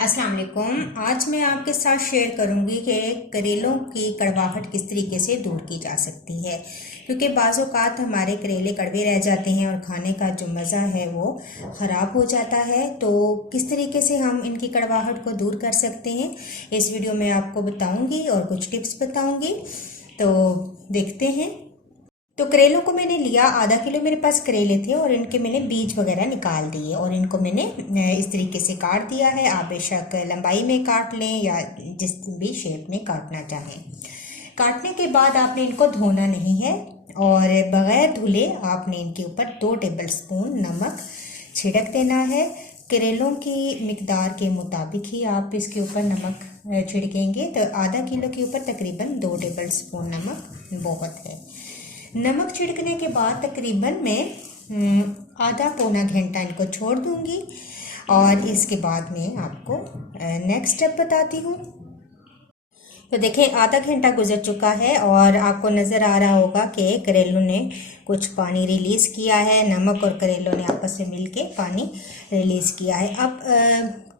अस्सलाम वालेकुम। आज मैं आपके साथ शेयर करूंगी कि करेलों की कड़वाहट किस तरीके से दूर की जा सकती है, क्योंकि बाज़ औक़ात हमारे करेले कड़वे रह जाते हैं और खाने का जो मज़ा है वो ख़राब हो जाता है। तो किस तरीके से हम इनकी कड़वाहट को दूर कर सकते हैं इस वीडियो में आपको बताऊंगी और कुछ टिप्स बताऊंगी। तो देखते हैं। तो करेलों को मैंने लिया, आधा किलो मेरे पास करेले थे और इनके मैंने बीज वगैरह निकाल दिए और इनको मैंने इस तरीके से काट दिया है। आप बेशक लंबाई में काट लें या जिस भी शेप में काटना चाहें। काटने के बाद आपने इनको धोना नहीं है और बग़ैर धुले आपने इनके ऊपर 2 टेबल स्पून नमक छिड़क देना है। करेलों की मिकदार के मुताबिक ही आप इसके ऊपर नमक छिड़केंगे। तो आधा किलो के ऊपर तकरीबन 2 टेबल स्पून नमक बहुत है। नमक छिड़कने के बाद तकरीबन मैं आधा पौना घंटा इनको छोड़ दूंगी और इसके बाद मैं आपको नेक्स्ट स्टेप बताती हूँ। तो देखें, आधा घंटा गुजर चुका है और आपको नज़र आ रहा होगा कि करेलों ने कुछ पानी रिलीज़ किया है। नमक और करेलों ने आपस में मिलके पानी रिलीज़ किया है। अब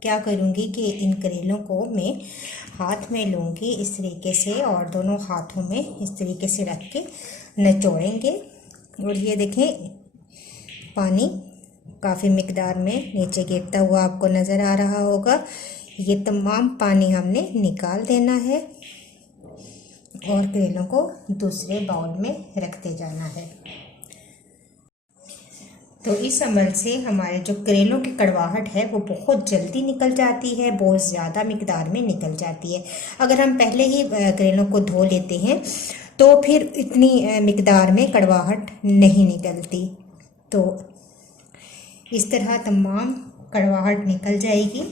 क्या करूँगी कि इन करेलों को मैं हाथ में लूँगी इस तरीके से और दोनों हाथों में इस तरीके से रख के निचोड़ेंगे। और ये देखें, पानी काफ़ी मिकदार में नीचे गिरता हुआ आपको नज़र आ रहा होगा। ये तमाम पानी हमने निकाल देना है और करेलों को दूसरे बाउल में रखते जाना है। तो इस अमल से हमारे जो करेलों की कड़वाहट है वो बहुत जल्दी निकल जाती है, बहुत ज़्यादा मिकदार में निकल जाती है। अगर हम पहले ही करेलों को धो लेते हैं तो फिर इतनी मिकदार में कड़वाहट नहीं निकलती। तो इस तरह तमाम कड़वाहट निकल जाएगी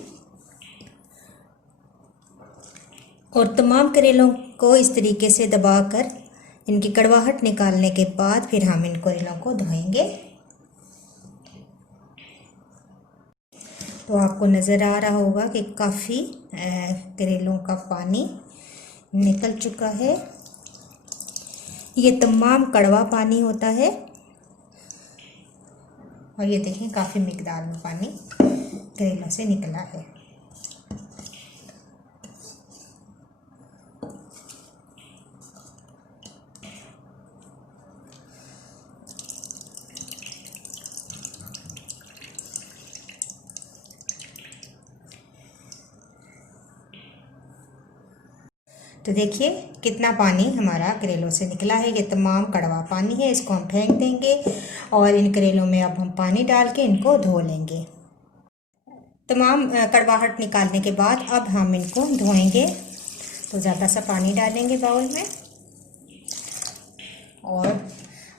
और तमाम करेलों को इस तरीके से दबाकर इनकी कड़वाहट निकालने के बाद फिर हम इन करेलों को धोएंगे। तो आपको नज़र आ रहा होगा कि काफ़ी करेलों का पानी निकल चुका है। ये तमाम कड़वा पानी होता है और ये देखें काफ़ी मिकदार में पानी करेलों से निकला है। तो देखिए कितना पानी हमारा करेलों से निकला है। ये तमाम कड़वा पानी है, इसको हम फेंक देंगे और इन करेलों में अब हम पानी डाल के इनको धो लेंगे। तमाम कड़वाहट निकालने के बाद अब हम इनको धोएंगे। तो ज़्यादा सा पानी डालेंगे बाउल में और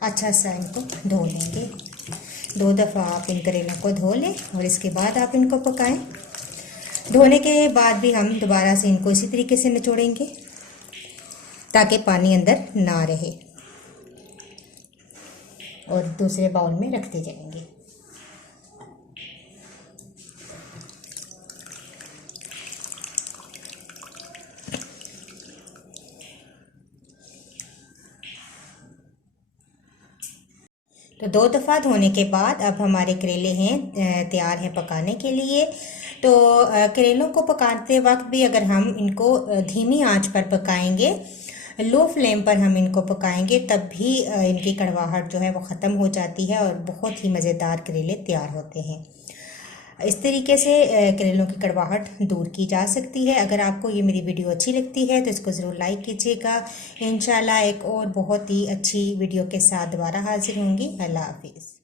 अच्छा सा इनको धो लेंगे। 2 दफ़ा आप इन करेलों को धो लें और इसके बाद आप इनको पकाएं। धोने के बाद भी हम दोबारा से इनको इसी तरीके से निचोड़ेंगे ताकि पानी अंदर ना रहे और दूसरे बाउल में रखते जाएंगे। तो 2 दफ़ा धोने के बाद अब हमारे करेले हैं तैयार हैं पकाने के लिए। तो करेलों को पकाते वक्त भी अगर हम इनको धीमी आंच पर पकाएंगे, लो फ्लेम पर हम इनको पकाएंगे, तब भी इनकी कड़वाहट जो है वो ख़त्म हो जाती है और बहुत ही मज़ेदार करेले तैयार होते हैं। इस तरीके से करेलों की कड़वाहट दूर की जा सकती है। अगर आपको ये मेरी वीडियो अच्छी लगती है तो इसको ज़रूर लाइक कीजिएगा। इंशाल्लाह एक और बहुत ही अच्छी वीडियो के साथ दोबारा हाजिर होंगी। अल्लाह हाफिज़।